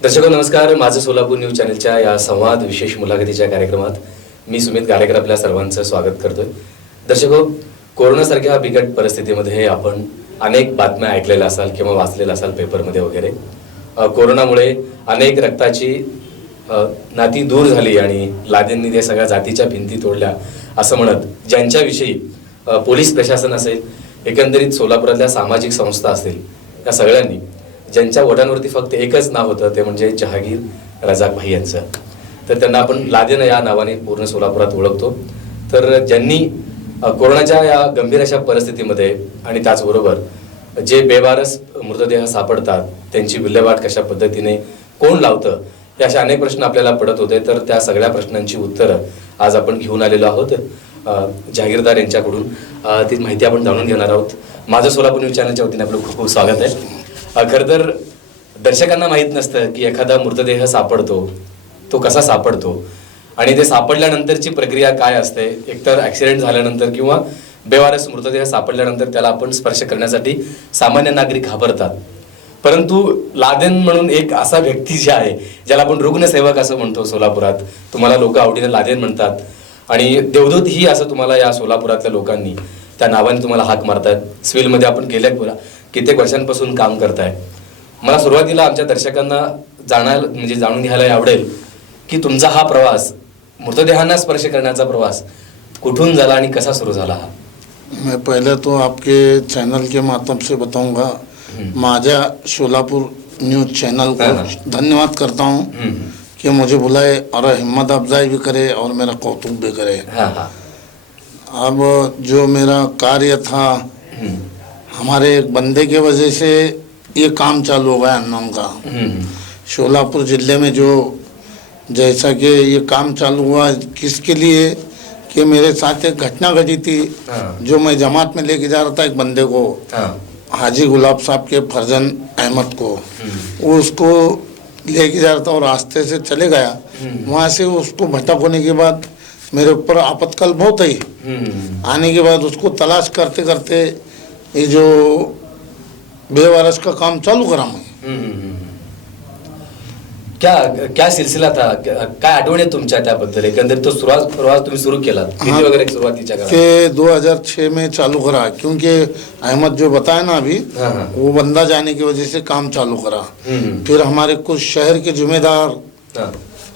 दर्शको नमस्कार. माझं सोलापूर न्यूज चॅनलच्या या संवाद विशेष मुलाखतीच्या कार्यक्रमात मी सुमित गारेकर आपल्या सर्वांचं स्वागत करतोय. दर्शको, कोरोनासारख्या बिकट परिस्थितीमध्ये आपण अनेक बातम्या ऐकलेल्या असाल किंवा वाचलेल्या असाल पेपरमध्ये वगैरे. कोरोनामुळे अनेक रक्ताची नाती दूर झाली आणि लादेंनी ते सगळ्या जातीच्या भिंती तोडल्या असं म्हणत ज्यांच्याविषयी पोलीस प्रशासन असेल, एकंदरीत सोलापुरातल्या सामाजिक संस्था असतील, या सगळ्यांनी ज्यांच्या ओठांवरती फक्त एकच नाव होतं ते म्हणजे जहागीर रजाक भाई यांचं. तर त्यांना आपण लादेन या नावाने पूर्ण सोलापुरात ओळखतो. तर ज्यांनी कोरोनाच्या या गंभीर अशा परिस्थितीमध्ये आणि त्याचबरोबर जे बेवारस मृतदेह सापडतात त्यांची विल्हेवाट कशा पद्धतीने कोण लावतं, हे अशा अनेक प्रश्न आपल्याला पडत होते. तर त्या सगळ्या प्रश्नांची उत्तरं आज आपण घेऊन आलेलो आहोत जहागीरदार यांच्याकडून. ती माहिती आपण जाणून घेणार आहोत. माझं सोलापूर न्यूज चॅनलच्या वतीने आपलं खूप खूप स्वागत आहे. खरं तर दर्शकांना माहीत नसतं की एखादा मृतदेह सापडतो तो कसा सापडतो आणि ते सापडल्यानंतरची प्रक्रिया काय असते. एकतर ॲक्सिडेंट झाल्यानंतर किंवा बेवारस मृतदेह सापडल्यानंतर त्याला आपण स्पर्श करण्यासाठी सामान्य नागरिक घाबरतात. परंतु लादेन म्हणून एक असा व्यक्ती जे आहे, ज्याला आपण रुग्णसेवक असं म्हणतो सोलापुरात, तुम्हाला लोक आवडीने लादेन म्हणतात आणि देवदूत ही असं तुम्हाला या सोलापुरातल्या लोकांनी त्या नावाने तुम्हाला हाक मारतात. सिव्हिलमध्ये आपण गेल्या कित्येक वर्षांपासून काम करताय. मला सुरुवातीला आमच्या दर्शकांना जाणून घ्यायला आवडेल की तुमचा हा प्रवास, मृतदेहांना स्पर्श करण्याचा प्रवास कुठून झाला आणि कसा सुरू झाला हा? मैं पहले तो आपके चैनल के माध्यम से बताऊंगा, माझा सोलापुर न्यूज चैनल को धन्यवाद करता हूं कि मुझे बुलाए और हिम्मत अफजाई भी करे और मेरा कौतुक भी करे. अब जो मेरा कार्य था, हमारे एक बंदे के वजह से ये काम चालू हो गया अन्नम का. सोलापुर जिले में जो जैसा कि ये काम चालू हुआ, किसके लिए कि मेरे साथ एक घटना घटी थी. जो मैं जमात में लेके जा रहा था एक बंदे को, हाजी गुलाब साहब के फरजन अहमद को, वो उसको लेके जा रहा था और रास्ते से चले गया. वहाँ से उसको भटक होने के बाद मेरे ऊपर आपातकाल बहुत आई. आने के बाद उसको तलाश करते करते ये जो बेवारस का काम चालू करा मैं. क्या सिलसिला था, काय आठवण आहे तुमच्या त्याबद्दल? एकंदरीत तो प्रवास तुम्ही सुरू केला किती वगैरे सुरुवातीच्या काळात? के 2006 में चालू करा, क्योंकि अहमद जो बताया ना अभी, वो बंदा जाने की वजह से काम चालू करा. फिर हमारे कुछ शहर के जिम्मेदार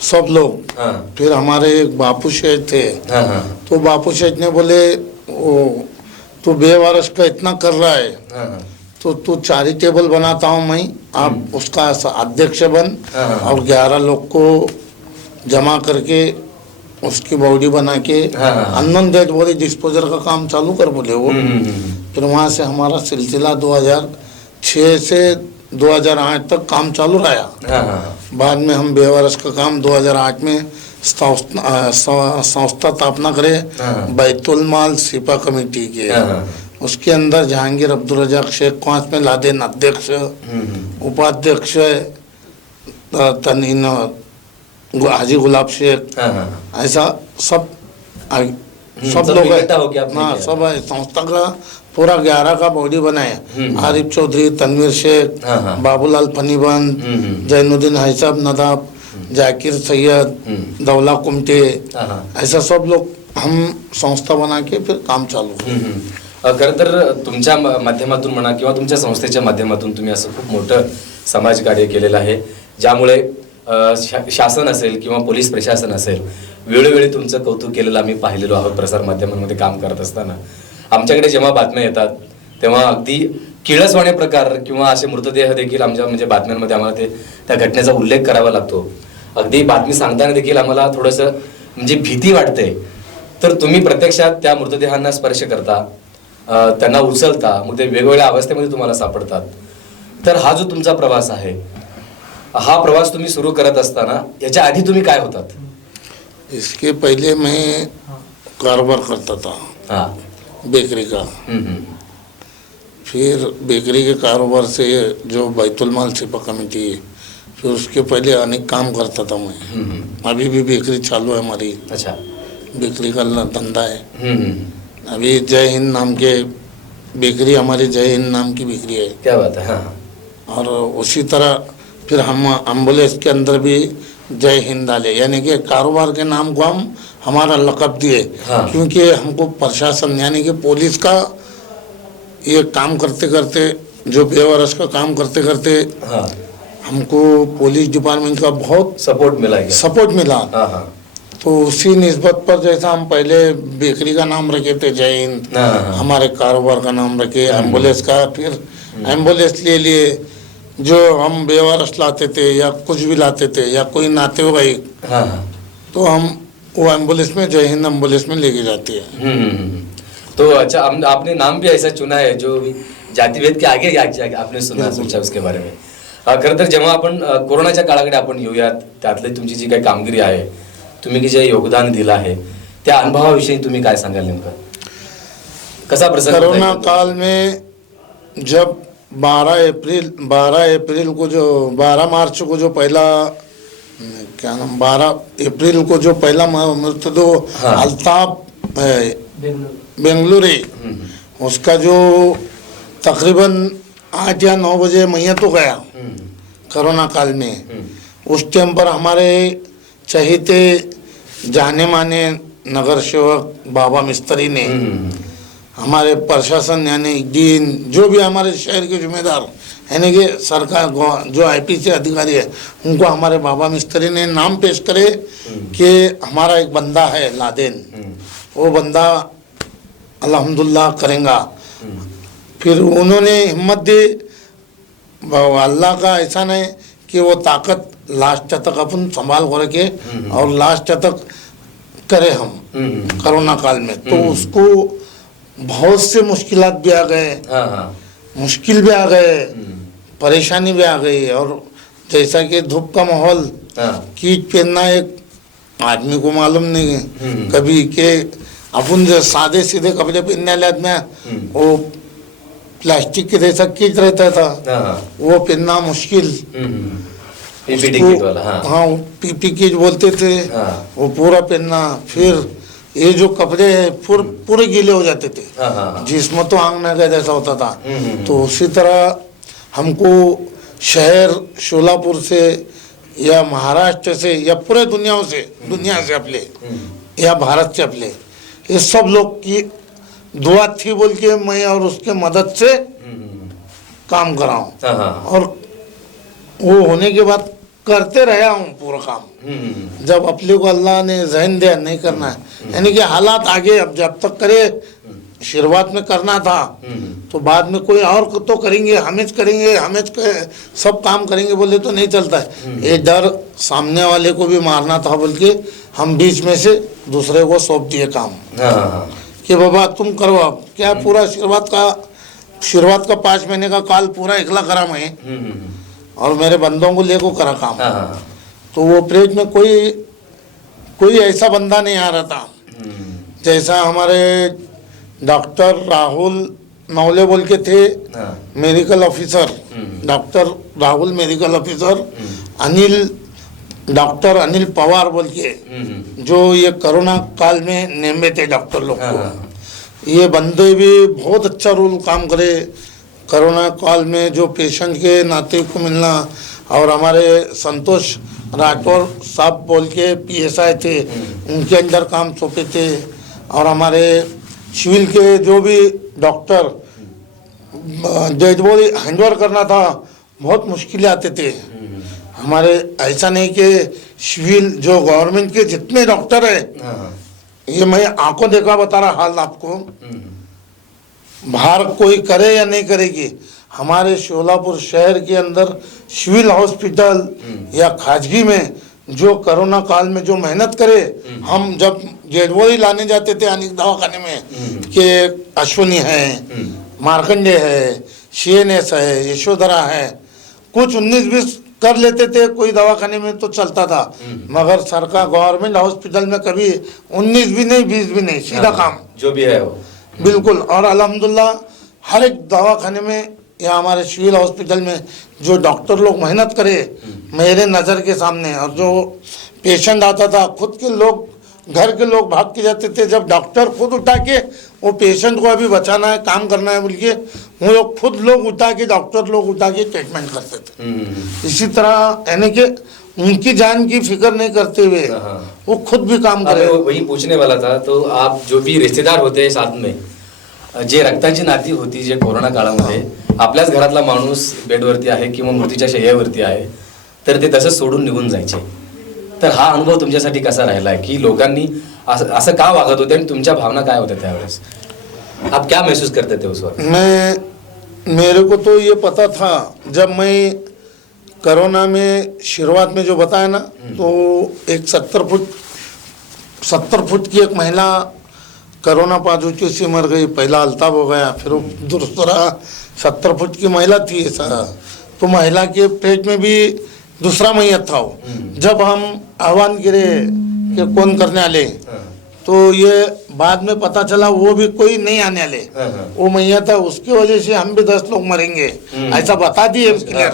सब लोग, फिर हमारे एक बापू शेख थे, तो बापू शेख ने बोले तो बेवारस का इतना कर रहा है तो तू चैरिटेबल बनाता हूँ मैं, आप उसका अध्यक्ष बन और 11 लोग को जमा करके उसकी बॉडी बना के अननोन डेड बॉडी डिस्पोजल का काम चालू कर बोले वो. फिर वहाँ से हमारा सिलसिला 2006 से 2008 तक काम चालू रहा. बाद में हम बेवारस का काम 2008 में संस्था स्थापना करे, बैतुल माल सिपा कमेटी के. उसके अंदर जहांगीर अब्दुल रजाक शेख क्वांस में लादेन अध्यक्ष, उपाध्यक्ष तनीन हाजी गुलाब शेख, ऐसा सब लोग हैं. हाँ, सब है. संस्था का पूरा 11 का बॉडी बनाया. आरिफ चौधरी, तनवीर शेख, बाबूलाल फनीबंद, जैनुद्दीन हैसाब नदाब, जाकिर सैयद, दौला कुमटे, ऐसा सब लोग हम संस्था बना के फिर काम चालू. खरं तर तुमच्या माध्यमातून म्हणा किंवा तुमच्या संस्थेच्या माध्यमातून तुम्ही असं खूप मोठं समाजकार्य केलेलं आहे, ज्यामुळे शासन असेल किंवा पोलीस प्रशासन असेल, वेळोवेळी तुमचं कौतुक केलेलं आम्ही पाहिलेलो आहोत प्रसार माध्यमांमध्ये काम करत असताना. आमच्याकडे जेव्हा बातम्या येतात तेव्हा अगदी किळसवाणे प्रकार किंवा असे मृतदेह देखील आमच्या बातम्यांमध्ये आम्हाला त्या घटनेचा उल्लेख करावा लागतो. अगदी बातमी सांगताना देखील आम्हाला थोडंसं भीती वाटते. तर तुम्ही प्रत्यक्षात त्या मृतदेहांना स्पर्श करता, त्यांना उचलता, मग ते वेगवेगळ्या अवस्थेमध्ये तुम्हाला सापडतात. तर हा जो तुमचा प्रवास आहे, हा प्रवास तुम्ही सुरू करत असताना याच्या आधी तुम्ही काय होतात? इसके पहले मैं कारोबार करता था बेकरी का. फिर बेकरी के कारोबार से जो बैतुल माल सिपा कमेटी, फिर उसके पहले अनेक काम करता था मैं. अभी भी बेकरी चालू है हमारी. अच्छा, बेकरी का धंधा है. अभी जय हिंद नाम के बेकरी, हमारी जय हिंद नाम की बेकरी है. क्या बात है. हाँ. और उसी तरह फिर हम एम्बुलेंस के अंदर भी जय हिंद डाले, यानी कि कारोबार के नाम को हम हमारा लक़ब दिए। हाँ। क्योंकि हमको प्रशासन यानी कि पुलिस का ये काम करते करते, जो बेवरस का काम करते करते, हाँ, हमको पुलिस डिपार्टमेंट का बहुत सपोर्ट मिला है क्या? सपोर्ट मिला। हाँ हाँ तो उसी निस्बत पर जैसा हम पहले बेकरी का नाम रखे थे जय हिंद, हाँ, हाँ। हमारे कारोबार का नाम रखे, एम्बुलेंस का, फिर एम्बुलेंस ले लिए, जो हम बेवारस लाते थे या कुछ भी लाते थे या कोई नातेवाईक, हाँ हाँ। तो हम वो एम्बुलेंस में जय हिंद एम्बुलेंस में लेके जाते हैं। तो अच्छा, आपने नाम भी ऐसा चुना है जो जातीभेद के आगे आपने सुना सोचा उसके बारे में. खरं तर जेव्हा आपण कोरोनाच्या काळाकडे आपण येऊयात, त्यातली तुमची जी काही कामगिरी आहे, तुम्ही जे योगदान दिलं आहे, त्या अनुभवाविषयी तुम्ही काय सांगाल नेमकं? कसा प्रसंग होता? कोरोना काल में जब 12 मार्च को जो पहला क्या नाम 12 अप्रैल को जो पहला मृतदेह हाँ। अल्ताफ बेंगलुरु उसका जो तकरीबन 8 या 9 बजे मैयत हो गया कोरोना काल में। उस टाइम पर हमारे चहेते जाने माने नगर सेवक बाबा मिस्त्री ने, हमारे प्रशासन यानी डीन, जो भी हमारे शहर के जिम्मेदार यानी कि सरकार जो आईपीसी अधिकारी है, उनको हमारे बाबा मिस्त्री ने नाम पेश करे कि हमारा एक बंदा है लादेन, वो बंदा अल्हम्दुलिल्लाह करेगा। फिर उन्होंने हिम्मत दी, अल्लाह का एहसान है कि वो ताकत लास्ट तक अपन संभाल कर के और लास्ट तक करे हम कोरोना काल में। तो उसको बहुत से मुश्किलात भी आ गए, मुश्किल भी आ गए, परेशानी भी आ गई। और जैसा कि धूप का माहौल, कीट पहनना एक आदमी को मालूम नहीं कभी के अपन जो सादे सीधे कपड़े पहनने वाले आदमी वो प्लास्टिक के जैसा कीट रहता था, वो पहनना मुश्किल। पीपीटी किट वाला, हाँ पीपी किट बोलते थे, वो पूरा पहनना। फिर ये जो कपड़े हैं पूरे गीले हो जाते थे, जिसमें तो आंग ना गया जैसा होता था। तो उसी तरह हमको शहर शोलापुर से या महाराष्ट्र से या पूरे दुनिया से अपने या भारत से अपने ये सब लोग की दुआ थी बोल के मैं और उसके मदद से काम कराऊं। और वो होने के बाद करते रहा हूँ पूरा काम। जब अपने को अल्लाह ने जहन दिया नहीं करना है, यानी कि हालात आगे अब जब तक करे, शुरुआत में करना था तो बाद में कोई और तो करेंगे, हमें सब काम करेंगे बोले तो नहीं चलता है। ये डर सामने वाले को भी मारना था बोल के हम बीच में से दूसरे को सौंप दिए काम कि बाबा तुम करो। अब क्या पूरा शुरुआत का 5 महीने का काल पूरा अकेला करा मैं, और मेरे बंदों को लेको करा काम। तो वो ऑपरेट में कोई ऐसा बंदा नहीं आ रहा था। जैसा हमारे डॉक्टर राहुल नवले बोल के थे, medical officer, doctor Rahul medical officer, doctor Anil पवार बोल के जो ये कोरोना काल में नेमे थे डॉक्टर लोग को, ये बंदे भी बहुत अच्छा रोल काम करे कोरोना काल में। जो पेशेंट के नाते को मिलना, और हमारे संतोष राठौर साहब बोल के पीएसआई थे, उनके अंदर काम सौंपे थे। और हमारे सिविल के जो भी डॉक्टर डेड बॉडी हैंडओवर करना था, बहुत मुश्किलें आते थे हमारे। ऐसा नहीं कि सिविल जो गवर्नमेंट के जितने डॉक्टर है, ये मैं आंखों देखा बता रहा हाल आपको, बाहर कोई करे या नहीं करेगी, हमारे शोलापुर शहर के अंदर सिविल हॉस्पिटल या खाजगी में जो कोरोना काल में जो मेहनत करे, हम जब जेडवोरी लाने जाते थे अनेक दवाखाने में कि अश्विनी है, मार्कंडे है, सीएनएस है, यशोधरा है, कुछ 19-20 कर लेते थे कोई दवाखाने में तो चलता था। मगर सरकार गवर्नमेंट हॉस्पिटल में कभी 19 भी नहीं, 20 भी नहीं, सीधा काम जो भी है वो बिल्कुल। और अल्हम्दुलिल्लाह हर एक दवाखाने में या हमारे सिविल हॉस्पिटल में जो डॉक्टर लोग मेहनत करे मेरे नज़र के सामने, और जो पेशेंट आता था खुद के लोग घर के लोग भाग के जाते थे। जब डॉक्टर खुद उठा के वो पेशेंट को अभी बचाना है, काम करना है बोल के वो लोग खुद लोग उठा के, डॉक्टर लोग उठा के ट्रीटमेंट करते थे। इसी तरह यानी कि उनकी जान की फिक्र नहीं करते हुए वो खुद भी काम करे। वही पूछने वाला था। तो आप जो भी रिश्तेदार होते साथ में, जे रक्ताची नाती होती, जे कोरोना काळामध्ये आपल्याच घरातला माणूस बेडवरती आहे किंवा मृत्यूच्या शय्यावरती आहे, तर ते तसंच सोडून निघून जायचे. तर हा अनुभव तुमच्यासाठी कसा राहिला की लोकांनी असं का वागत होते आणि तुमच्या भावना काय होत्या त्यावेळेस? आप क्या महसूस करते थे उस वक्त? मेरे को तो ये पता था जब मैं कोरोना में शुरुआत में जो बताया ना, तो एक 70 फुट की एक महिला कोरोना पॉजिटिव से मर गई। पहला अल्ताफ हो गया, फिर दूसरा 70 फुट की महिला थी ऐसा, तो महिला के पेट में भी दूसरा मैयत था वो। जब हम आह्वान करे कि कौन करने वाले, तो ये बाद में पता चला वो भी कोई नहीं आने वाले, वो मैयत है, उसकी वजह से हम भी 10 लोग मरेंगे ऐसा बता दिए क्लियर,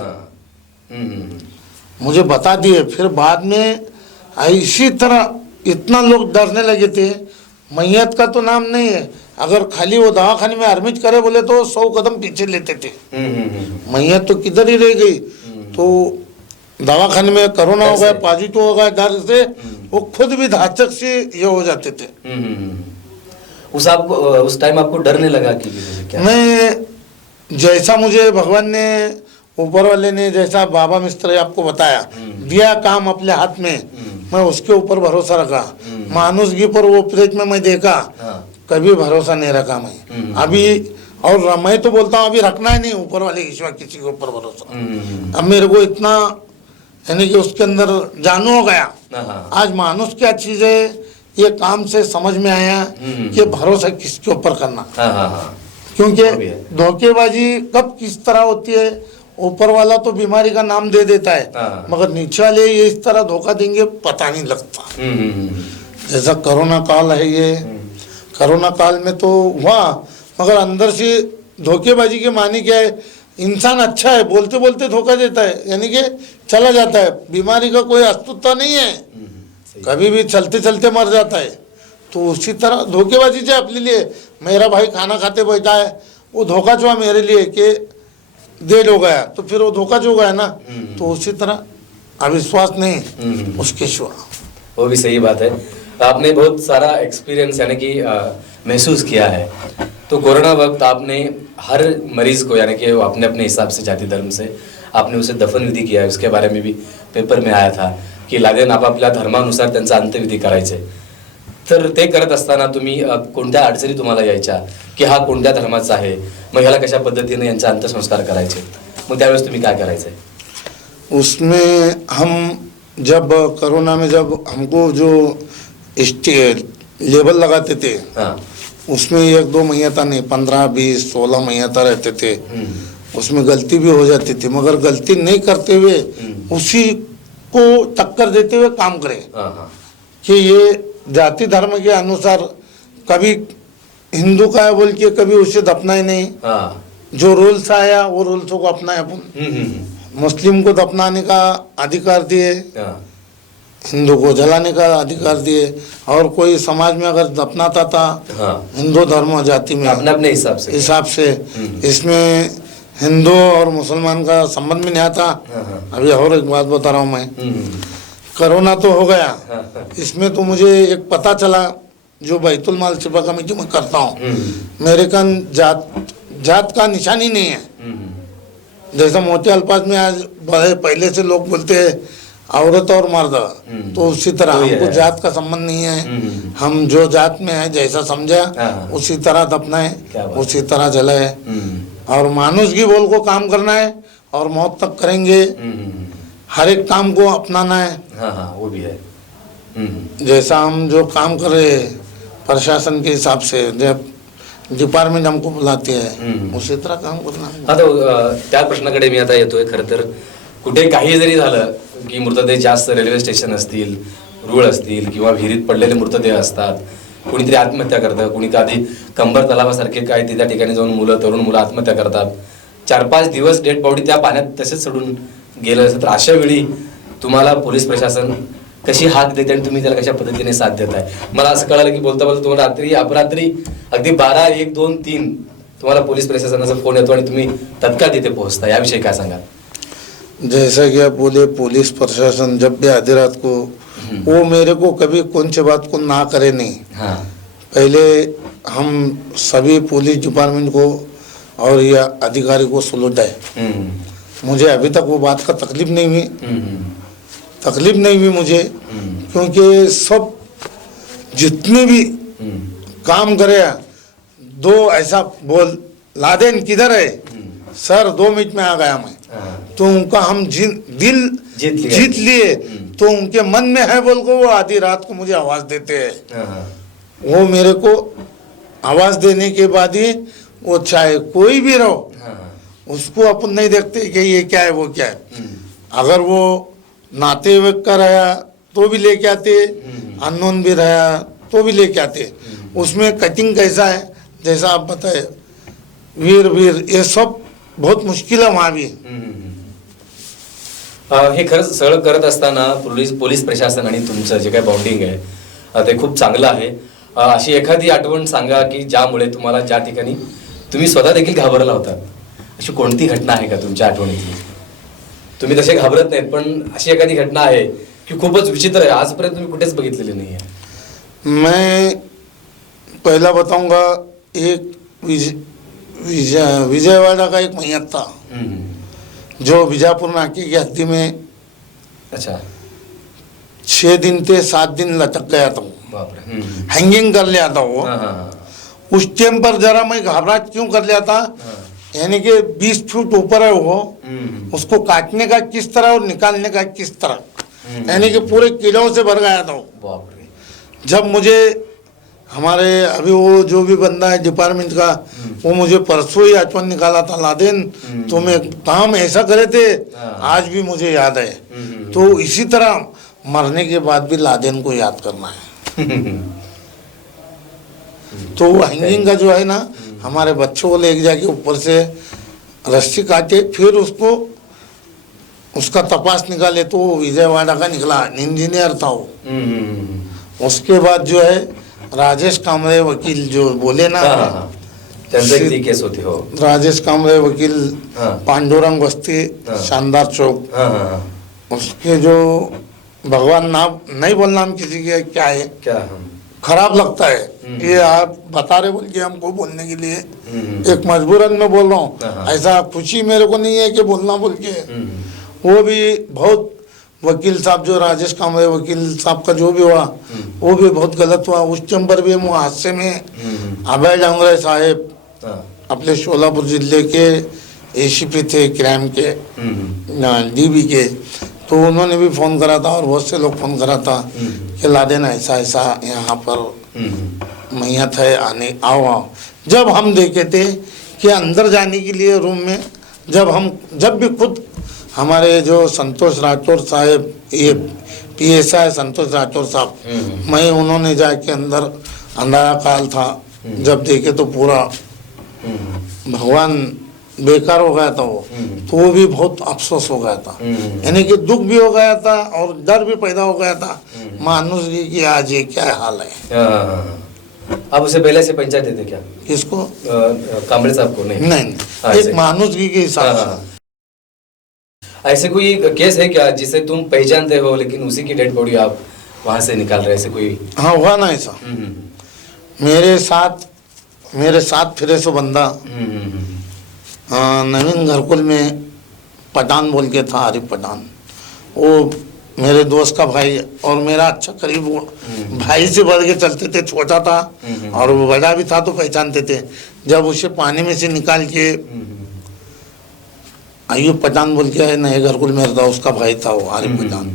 मुझे बता दिए। फिर बाद में इसी तरह इतना लोग डरने लगे थे। मैयत का तो नाम नहीं है, अगर खाली वो दवाखाने में एडमिट करे बोले तो 100 कदम पीछे लेते थे। मैयत तो किधर ही रह गई। तो दवाखाने में कोरोना हो गया, पॉजिटिव हो गया, डर से वो खुद भी धाचक से ये हो जाते थे। उस टाइम आपको डर नहीं लगा कि क्या? मैं जैसा मुझे भगवान ने, ऊपर वाले ने, जैसा बाबा मिस्त्री आपको बताया, दिया काम अपने हाथ में, मैं उसके ऊपर भरोसा रखा। मानुषगी पर वो प्रेत में मैं देखा, कभी भरोसा नहीं रखा मैं अभी। और मैं तो बोलता हूँ अभी रखना ही नहीं ऊपर वाले ईश्वर किसी के ऊपर भरोसा। अब मेरे को इतना यानी कि उसके अंदर जानू हो गया, आज मानुष क्या चीज है ये काम से समझ में आया कि भरोसा किसके ऊपर करना। क्योंकि धोखेबाजी कब किस तरह होती है, ऊपर वाला तो बीमारी का नाम दे देता है, मगर नीचे वाले ये इस तरह धोखा देंगे पता नहीं लगता। जैसा कोरोना काल है, ये कोरोना काल में तो हुआ, मगर अंदर से धोखेबाजी के मानी क्या है, इंसान अच्छा है, बोलते बोलते धोखा देता है, यानी कि चला जाता है, बीमारी का कोई अस्तित्व नहीं है, कभी भी चलते चलते मर जाता है। तो उसी तरह धोखेबाजी से अपने लिए, मेरा भाई खाना खाते बैठा है, वो धोखा जो मेरे लिए कि देर हो गया, तो फिर वो धोखा जो गया ना, तो उसी तरह अविश्वास नहीं उसके शिवा। वो भी सही बात है। आपने बहुत सारा एक्सपीरियंस यानी कि महसूस किया है। तो कोरोना वक्त आपने हर मरीज को यानी कि आपने अपने हिसाब से जाति धर्म से आपने उसे दफन विधी किया है, उसके बारे में भी पेपर में आया था की लादेन आपापल्या धर्मानुसार त्यांचा अंत्यविधी करायचे। तर ते करत असताना तुम्ही कोणत्या अडचणी तुम्हाला यायच्या की हा कोणत्या धर्माचा आहे, मग ह्याला कशा पद्धतीने यांचा अंत्यसंस्कार करायचे, मग त्यावेळेस तुम्ही काय करायचे? उसमें हम जब कोरोना में जब हमको जो लेबल लगाते थे, उसमें 1-2 मैयता नहीं, 15-20 16 मैयता रहते थे। उसमें गलती भी हो जाती थी, मगर गलती नहीं करते हुए उसी को टक्कर देते हुए काम करे कि ये जाति धर्म के अनुसार कभी हिंदू का है बोल के कभी उसे दफना ही नहीं। जो रूल्स आया वो रूल्सों को अपनाए अपन। मुस्लिम को दफनाने का अधिकार दिए, हिंदू को जलाने का अधिकार दिए, और कोई समाज में अगर दफनाता था हिंदू धर्म जाति में अपने हिसाब से इसमें हिंदू और मुसलमान का संबंध में नहीं आता। अभी और एक बात बता रहा हूँ मैं, कोरोना तो हो गया, इसमें तो मुझे एक पता चला, जो बैतुल माल सेवा कमेटी में करता हूँ, मेरे का जात का निशान ही नहीं है। जैसा मोटे अल्फाज में आज पहले से लोग बोलते हैं औरत और मर्द, तो उसी तरह हमको जात का संबंध नहीं है। हम जो जात में है जैसा समझा उसी तरह दफनाए, उसी तरह जलाए, और मानुष की बोल को काम करना है और मौत तक करेंगे। हर एक काम को अपनाना है। वो भी है। जैसा हम जो काम कर रहे प्रशासन के हिसाब से, जब डिपार्टमेंट हमको बुलाते हैं उसी तरह काम करना है। आता त्या प्रश्नाकडे मी आता येतोय। खरं तर कुठे काही जरी झालं की मृतदेह जास्त रेल्वे स्टेशन असतील, रूळ असतील किंवा विहिरीत पडलेले मृतदेह असतात, कुणीतरी आत्महत्या करतं, कुणी कधी कंबर तलावासारखे काय त्या ठिकाणी जाऊन तरुण मुलं आत्महत्या करतात। 4-5 दिवस डेड बॉडी त्या पाण्यात तसेच सोडून गेलं असं, तर अशा वेळी तुम्हाला पोलीस प्रशासन कशी हाक देते आणि तुम्ही त्याला कशा पद्धतीने साथ देताय. मला असं कळालं की बोलता बोलता तुम्हाला रात्री अपरात्री अगदी 12, 1, 2, 3 तुम्हाला पोलीस प्रशासनाचा फोन येतो आणि तुम्ही तत्काळ तिथे पोहोचता. याविषयी काय सांगा. जैसा कि आप बोले, पुलिस प्रशासन जब भी आधी रात को, वो मेरे को कभी कौन सी बात को ना करे नहीं. हाँ. पहले हम सभी पुलिस डिपार्टमेंट को और या अधिकारी को सलूट है. मुझे अभी तक वो बात का तकलीफ नहीं हुई मुझे, क्योंकि सब जितने भी काम करे, दो ऐसा बोल, लादेन किधर है सर, 2 मिनट में आ गया मैं. तो उनका हम दिल जीत लिए. तो उनके मन में है बोल को वो आधी रात को मुझे आवाज देते हैं. वो मेरे को आवाज देने के बाद ही, वो चाहे कोई भी रहो, उसको अपन नहीं देखते कि ये क्या है वो क्या है. अगर वो नाते हुए का रहा तो भी लेके आते, अननोन भी रहा तो भी लेके आते. उसमें कटिंग कैसा है, जैसा आप बताए, वीर ये सब बहुत मुश्किल है वहाँ भी. हे खरंच सगळं करत असताना पोलीस प्रशासन आणि तुमचं जे काही बॉन्डिंग आहे ते खूप चांगलं आहे. अशी एखादी आठवण सांगा की ज्यामुळे तुम्हाला ज्या ठिकाणी तुम्ही स्वतः देखील घाबरला होता, अशी कोणती घटना आहे का तुमच्या आठवणीतली. तुम्ही तसे घाबरत नाहीत, पण अशी एखादी घटना आहे की खूपच विचित्र आहे, आजपर्यंत तुम्ही कुठेच बघितलेली नाही आहे. मैं पहला बताऊंगा, एक विजयवाड़ा का एक मैयत था जो बीजापुर नाके की हद्दी में, अच्छा, 6 दिन से 7 दिन लटक गया था. बापरे. हैंगिंग कर लिया था वो. उस टाइम पर जरा मैं घबराहट क्यों कर लिया था, यानी कि 20 फुट ऊपर है वो, उसको काटने का किस तरह और निकालने का किस तरह, यानी कि पूरे कीड़ों से भर गया था वो. बापरे. जब मुझे हमारे अभी वो जो भी बंदा है डिपार्टमेंट का, वो मुझे परसों ही आचमन निकाला था, लादेन तो मैं काम ऐसा करे थे, आज भी मुझे याद है. तो इसी तरह मरने के बाद भी लादेन को याद करना है. तो वो हैंगिंग का जो है ना, हमारे बच्चों को लेके जाके ऊपर से रस्सी काटे, फिर उसको उसका तपास निकाले तो वो विजयवाड़ा का निकला, इंजीनियर था वो. उसके बाद जो है राजेश कामरे वकील जो बोले ना, त्यांची केस होती. हो. राजेश कामरे वकील, पांडुरंग बस्ती, शानदार चौक. उसके जो भगवान नाम नहीं बोलना हम किसी के, क्या है क्या खराब लगता है. ये आप बता रहे बोल के हमको बोलने के लिए, एक मजबूरन में बोल रहा हूँ. ऐसा खुशी मेरे को नहीं है कि बोलना बोल के. वो भी बहुत, वकील साहब जो राजेश कामरे वकील साहब का जो भी हुआ, वो भी बहुत गलत हुआ. उस टाइम पर भी वो हादसे में अभय डांगरे साहेब अपने सोलापुर जिले के एसीपी थे क्राइम के, डीबी के, तो उन्होंने भी फ़ोन करा था और बहुत से लोग फ़ोन करा था कि लादेन ऐसा ऐसा यहाँ पर मैयत है, आने आओ. जब हम देखे थे कि अंदर जाने के लिए रूम में, जब भी खुद हमारे जो संतोष राठौर साहब, ये PSI संतोष राठौर साहब, मैं उन्होंने जाके अंदर, अंधारा काल था, जब देखे तो पूरा भगवान बेकार हो गया था वो. तो वो भी बहुत अफसोस हो गया था, यानी कि दुख भी हो गया था और डर भी पैदा हो गया था. मानुष जी की आज ये क्या हाल है. आप उसे पहले से पहचान देते क्या? किसको? कामरे साहब को? नहीं. एक मानुष जी के हिसाब से. ऐसे कोई केस है क्या जिसे तुम पहचानते हो लेकिन उसी की डेड बॉडी आप वहां से निकाल रहे, ऐसे कोई? हाँ, हुआ ना ऐसा. मेरे साथ फिरे सो बंदा, नवीन घरकुल में पठान बोल के था, आरिफ पठान. वो मेरे दोस्त का भाई और मेरा अच्छा करीब, वो भाई से बढ़ के चलते थे. छोटा था और वो बड़ा भी था तो पहचानते थे. जब उसे पानी में से निकाल के, अयूब पठान बोल के है नए घरकुल में रहता, उसका भाई था वो आरिफ पठान.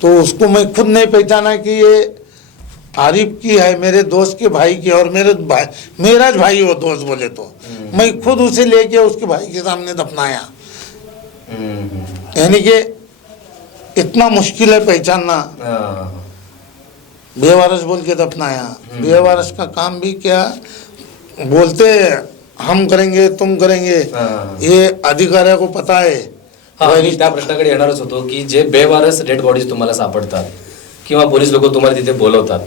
तो उसको मैं खुद नहीं पहचाना कि ये आरिफ की है, मेरे दोस्त के भाई की, और मेरा भाई वो दोस्त बोले तो. मैं खुद उसे लेके उसके भाई के सामने दफनाया. यानी कि इतना मुश्किल है पहचानना. बेवारस बोल के दफनाया. बेवारस का काम भी क्या बोलते, हम करेंगे तुम करेंगे, ये अधिकाऱ्या को पता आहे. मी त्या प्रश्नाकडे येणारच होतो की जे बेवारस डेड बॉडीज तुम्हाला सापडतात किंवा पोलीस लोक तुम्हाला तिथे बोलवतात,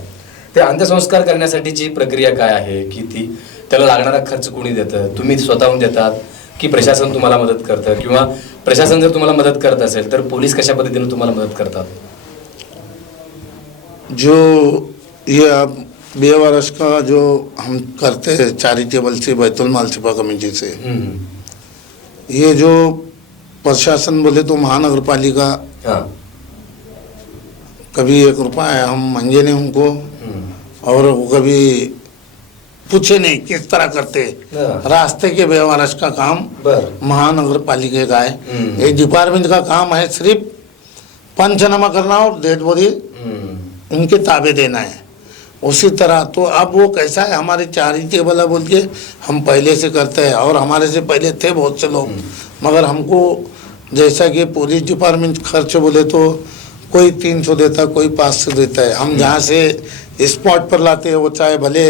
ते अंत्यसंस्कार करण्यासाठीची प्रक्रिया काय आहे, की ती त्याला लागणारा खर्च कोणी देतं, तुम्ही स्वतःहून देतात की प्रशासन तुम्हाला मदत करतं, किंवा प्रशासन जर तुम्हाला मदत करत असेल तर पोलीस कशा पद्धतीने तुम्हाला मदत करतात? जो ये अब बेवारस का जो हम करते हैं चैरिटेबल से, बैतुल माल छिपा कमेटी से, ये जो प्रशासन बोले तो महानगर पालिका, हाँ, कभी 1 रुपया हम मांगे नहीं उनको, और वो कभी पूछे नहीं किस तरह करते। रास्ते के बेवारस का काम महानगर पालिका का है, ये डिपार्टमेंट का काम है सिर्फ पंचनामा करना और डेड बॉडी उनके ताबे देना है। उसी तरह तो अब वो कैसा है, हमारे चैरिटेबल है बोल के हम पहले से करते हैं, और हमारे से पहले थे बहुत से लोग, मगर हमको जैसा कि पुलिस डिपार्टमेंट खर्च बोले तो कोई 300 देता, कोई 500 देता है। हम जहाँ से स्पॉट पर लाते हैं, वो चाहे भले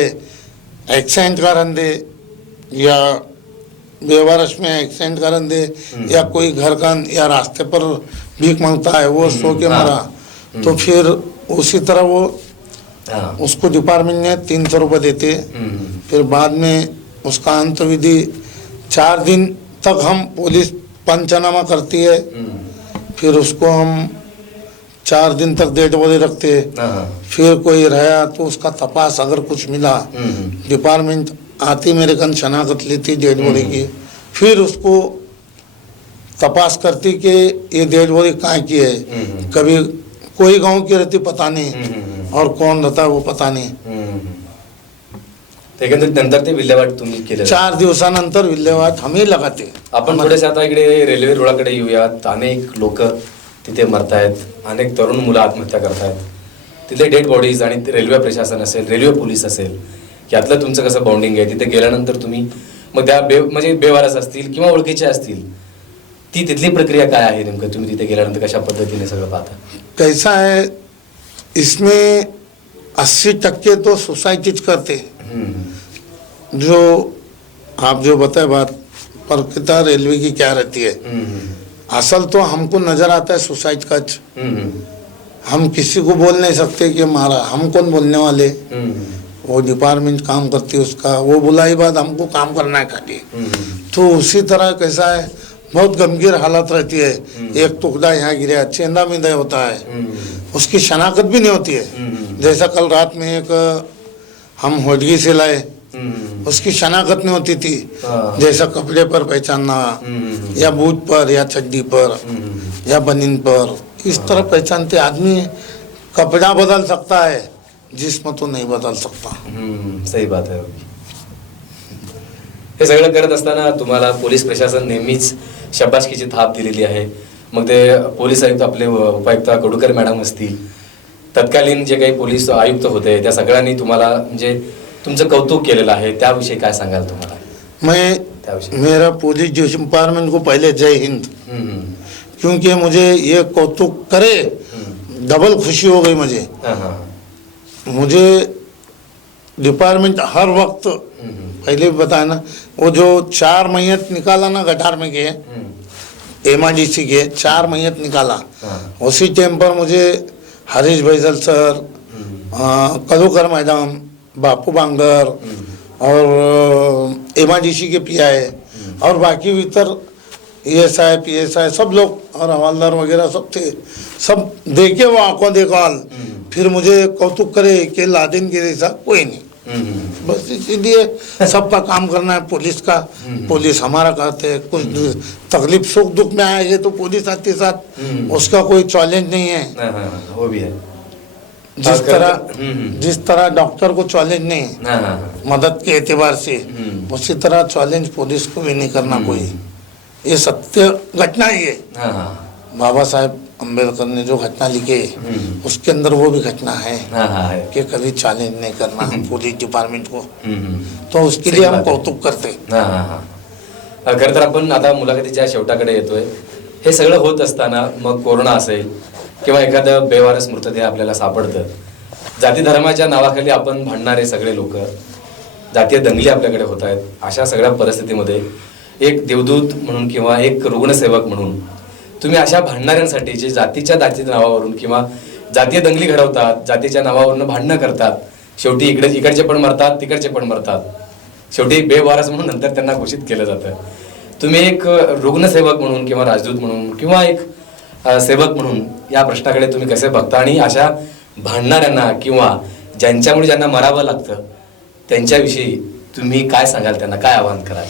एक्सीडेंट का रन दे या बेवारस में एक्सीडेंट का रन दे, या कोई घर का या रास्ते पर भीख मांगता है, वो सो के मरा, तो फिर उसी तरह वो उसको डिपार्टमेंट ने 300 रुपये देते। फिर बाद में उसका अंत विधि 4 दिन तक हम पुलिस पंचनामा करती है, फिर उसको हम 4 दिन तक डेड बॉडी रखते हैं। फिर कोई रहा तो उसका तपास अगर कुछ मिला, डिपार्टमेंट आती मेरे कन शनाख्त लेती डेड बॉडी की, फिर उसको तपास करती कि ये डेड बॉडी कहाँ की है। कभी कोई गांव की रहती पता नहीं, और कौन रहता वो पता नाही। एकंदरीत नंतर ते विल्हेवाट तुम्ही केलं, 4 दिवसानंतर विल्हेवाट आम्ही लगाते। आपण थोडेसे आता इकडे रेल्वे रुळाकडे येऊयात. अनेक लोक तिथे मरतायत, अनेक तरुण मुलं आत्महत्या करतायत, तिथले डेड बॉडीज, आणि रेल्वे प्रशासन असेल, रेल्वे पोलीस असेल, यातलं तुमचं कसं बॉन्डिंग आहे? तिथे गेल्यानंतर तुम्ही मग त्या म्हणजे बेवारस असतील किंवा ओळखीचे असतील, ती तिथली प्रक्रिया काय आहे नेमकं? तुम्ही तिथे गेल्यानंतर कशा पद्धतीने सगळं पाहता? कैसा है, इसमें 80% तो सोसाइटीज करते। जो आप जो बताए बात, प्रक्रिया रेलवे की क्या रहती है, असल तो हमको नजर आता है सोसाइटी का। हम किसी को बोल नहीं सकते कि मारा, हम कौन बोलने वाले, वो डिपार्टमेंट काम करती है उसका, वो बुलाई बात हमको काम करना है खाली। तो उसी तरह कैसा है, बहुत गंभीर हालत रहती है, एक टुकड़ा यहाँ गिरा, चेंदा मिंदा होता है, उसकी शनाख्त भी नहीं होती है। जैसा कल रात में एक हम होडगी से लाए, उसकी शनाख्त नहीं होती थी, जैसा कपड़े पर पहचानना, या बूट पर, या चड्डी पर, या बनिन पर, इस तरह पहचानते। आदमी कपड़ा बदल सकता है, जिस्म तो नहीं बदल सकता। सही बात आहे। हे सगळं करत असताना तुम्हाला पोलीस प्रशासन नेहमीच शाबासकीची थाप दिलेली आहे। मग ते पोलीस आयुक्त आपले उपायुक्त कडूकर मॅडम असतील, तत्कालीन जे काही पोलीस आयुक्त होते, त्या सगळ्यांनी तुम्हाला म्हणजे तुमचं कौतुक केलेलं आहे, त्याविषयी काय सांगाल तुम्हाला? मैं मेरा पुलिस डिपार्टमेंट को पहले जय हिंद, क्योंकि मुझे ये कौतुक करे डबल खुशी हो गई मुझे। मुझे डिपार्टमेंट हर वक्त, पहले भी बताया ना, वो जो 4 मैयत निकाला ना गटार में के, MIDC के 4 मैयत निकाला, उसी टाइम पर मुझे हरीश बैजल सर, कदूकर मैडम, बापू बांगर और MIDC के PI और बाकी भीतर ESI PSI सब लोग और हवालदार वगैरह सब थे, सब देखे वो आंखों देखवाल, फिर मुझे कौतुक करे कि लादेन के जैसा कोई नहीं। बस इसीलिए सबका काम करना है पुलिस का, पुलिस हमारा करते है। कुछ तकलीफ सुख दुख में आएंगे तो पुलिस आती साथ, उसका कोई चैलेंज नहीं है। वो भी है। जिस तरह डॉक्टर को चैलेंज नहीं है मदद के एतबार से, उसी तरह चैलेंज पुलिस को भी नहीं करना कोई। ये सत्य घटना ही है। बाबा साहेब अम्बेडकर ने जो घटना लिखी उसके अंदर वो भी घटना है कि कभी चैलेंज नहीं करना पुलिस डिपार्टमेंट को, तो उसके लिए हम कौतुक करते। खरं तर आपण आता मुलाखतीच्या शेवटाकडे येतोय। हे सगळं होत असताना मग कोरोना असेल किंवा एखादं बेवारस मृतदेह आपल्याला सापडतं, जाती धर्माच्या नावाखाली आपण भांडणारे सगळे लोक, जातीय दंगली आपल्याकडे होत आहेत, अशा सगळ्या परिस्थितीमध्ये एक देवदूत म्हणून किंवा एक रुग्णसेवक म्हणून तुम्ही अशा भांडणाऱ्यांसाठी जे जातीच्या नावावरून किंवा जातीय दंगली घडवतात, जातीच्या नावावरनं भांडणं करतात, शेवटी इकडचे पण मरतात, तिकडचे पण मरतात, शेवटी बेवारस म्हणून नंतर त्यांना घोषित केलं जातं. तुम्ही एक रुग्णसेवक म्हणून किंवा राजदूत म्हणून किंवा एक सेवक म्हणून या प्रश्नाकडे तुम्ही कसे बघता आणि अशा भांडणाऱ्यांना किंवा ज्यांना मरावं लागतं त्यांच्याविषयी तुम्ही काय सांगाल, त्यांना काय आवाहन कराल?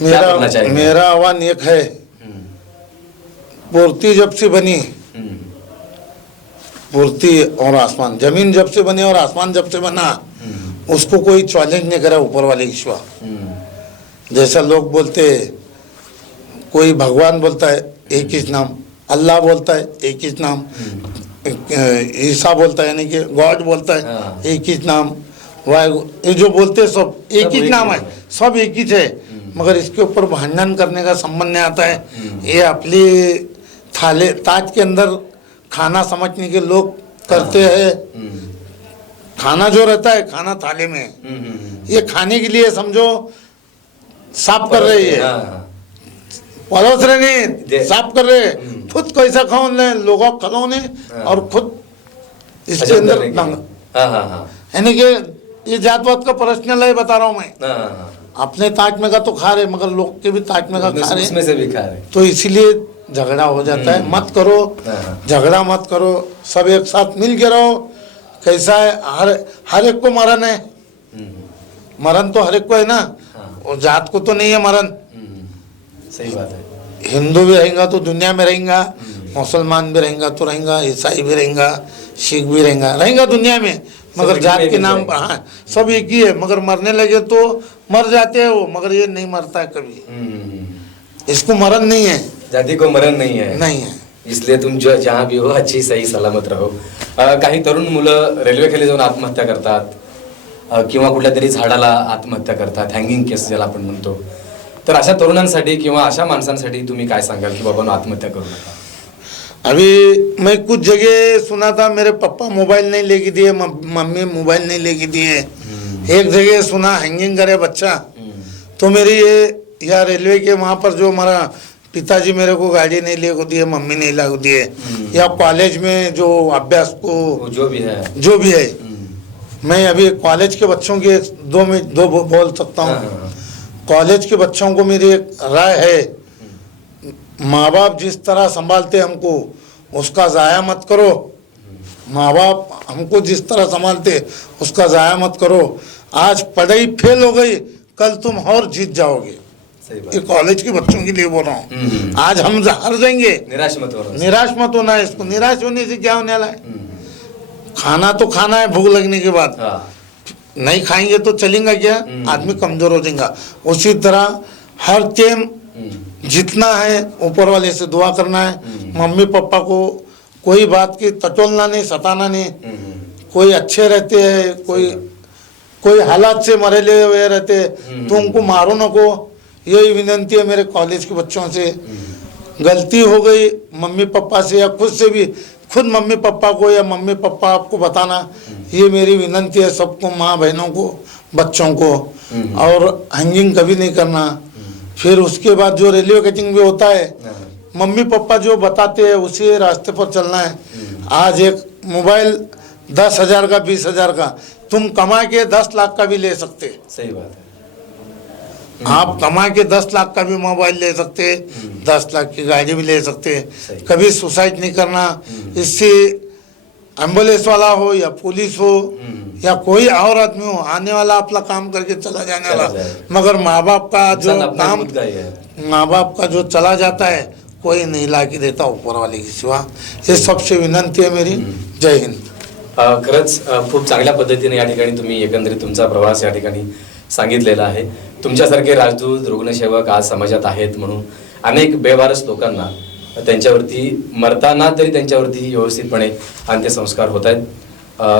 मेरा आह्वान एक है, पूर्ति जब से बनी, पूर्ति और आसमान, जमीन जब से बनी और आसमान जब से बना, उसको कोई चैलेंज नहीं करा ऊपर वाले ईश्वर. जैसा लोग बोलते, कोई भगवान बोलता है एक ही नाम, अल्लाह बोलता है एक ही नाम, ईसा बोलता है यानी कि गॉड बोलता है एक ही नाम, ये जो बोलते हैं सब एक ही नाम है, सब एक ही है, मगर इसके ऊपर भांडन करने का संबंध नहीं आता है. ये अपनी थाले ताज के अंदर खाना समझने के लोग करते हैं. खाना जो रहता है, खाना थाली में, ये खाने के लिए समझो साफ कर रही है, परोस रहे नहीं, साफ कर रहे, खुद कैसा खाओ लोगों खिलौने और खुद इसके अंदर यानी कि ये जातवाद का प्रश्न है, बता रहा हूँ मैं. अपने ताज में का तो खा रहे, मगर लोग के भी ताज में का खा रहे, उसमें से भी खा रहे, तो इसीलिए झगड़ा हो जाता है. मत करो झगड़ा, मत करो, सब एक साथ मिल के रहो. कैसा है, हर एक को मरण है, मरण तो हर एक को है ना, और जात को तो नहीं है मरण. सही बात है. हिंदू भी रहेगा तो दुनिया में रहेगा, मुसलमान भी रहेगा तो रहेगा, ईसाई भी रहेगा, सिख भी रहेगा दुनिया में, मगर जात के नाम पर हाँ सब एक ही है. मगर मरने लगे तो मर जाते हैं वो, मगर ये नहीं मरता है कभी. इसको मरण नहीं है, जाती को मरण नहीं है, नहीं है. इसलिए तुम जो जहाँ भी हो अच्छी सही सलामत रहो. काही तरुण मुलं रेल्वे खाली जाऊन आत्महत्या करतात किंवा कुठल्या तरी झाडाला आत्महत्या करतात, हँगिंग केस ज्याला आपण म्हणतो. तर अशा तरुणांसाठी किंवा अशा माणसांसाठी तुम्ही काय सांगाल की बाबा आत्महत्या करू नका? अभी मैं कुछ जगह सुना था, मेरे पापा मोबाइल नहीं लेके दिए, मम्मी मोबाइल नहीं लेके दिए. एक जगह सुना हैंगिंग करे बच्चा, तो मेरी ये या रेलवे के वहाँ पर जो हमारा पिताजी मेरे को गाड़ी नहीं ले को दिए, मम्मी नहीं ला को दिए, या कॉलेज में जो अभ्यास को जो भी है. मैं अभी कॉलेज के बच्चों के दो बोल सकता हूँ. कॉलेज के बच्चों को मेरी एक राय है, माँ बाप जिस तरह संभालते हमको उसका ज़ाया मत करो. माँ बाप हमको जिस तरह संभालते उसका ज़ाया मत करो. आज पढ़ाई फेल हो गई, कल तुम और जीत जाओगे. ये कॉलेज के बच्चों के लिए बोल रहा हूँ. आज हम हार जाएंगे, निराश मत होना है. इसको निराश होने से क्या होने वाला है? खाना तो खाना है, भूख लगने के बाद नहीं खाएंगे तो चलेगा क्या? आदमी कमजोर हो जाएगा. उसी तरह हर टाइम जितना है ऊपर वाले से दुआ करना है. मम्मी पापा को कोई बात की टटोलना नहीं, सताना नहीं. कोई अच्छे रहते हैं, कोई हालात से मरेले हुए रहते, तो उनको मारो नको. यही विनंती है मेरे कॉलेज के बच्चों से. गलती हो गई मम्मी पापा से या खुद से भी, खुद मम्मी पापा को या मम्मी पापा आपको बताना, ये मेरी विनंती है सबको, माँ बहनों को, बच्चों को. और हैंगिंग कभी नहीं करना. फिर उसके बाद जो रेलवे कैचिंग भी होता है, मम्मी पापा जो बताते हैं उसी रास्ते पर चलना है. आज एक मोबाइल 10,000 का 20,000 का तुम कमा के 10 लाख का भी ले सकते. सही बात है. आप कमा के 10 लाख का भी मोबाइल ले सकते, 10 लाख की गाड़ी भी ले सकते. कभी सुसाइड नहीं करना. इससे एम्बुलेंस वाला हो या पुलिस हो या कोई और आदमी हो, आने वाला अपना काम करके चला जाने वाला, मगर माँ बाप का जो काम, माँ बाप का जो चला जाता है कोई नहीं ला के देता ऊपर वाले की सिवा. हे सबसे विनंती आहे मेरी. जय हिंद. खरंच खूप चांगल्या पद्धतीने या ठिकाणी तुम्ही एकंदरीत तुमचा प्रवास या ठिकाणी सांगितलेला आहे. तुमच्यासारखे राजदूत रुग्णसेवक आज समाजात आहेत म्हणून अनेक बेवारस लोकांना त्यांच्यावरती मरताना तरी त्यांच्यावरती व्यवस्थितपणे अंत्यसंस्कार होत आहेत.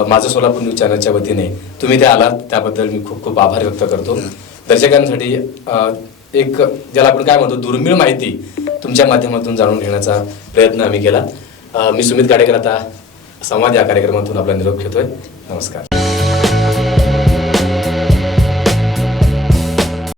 माझं सोलापूर न्यूज चॅनलच्या वतीने तुम्ही ते आलात त्याबद्दल मी खूप खूप आभार व्यक्त करतो. दर्शकांसाठी एक ज्याला आपण काय म्हणतो दुर्मिळ माहिती तुमच्या माध्यमातून जाणून घेण्याचा प्रयत्न आम्ही केला. मी सुमित गाडेकर आता संवाद या कार्यक्रमातून आपला निरोप घेतोय. नमस्कार.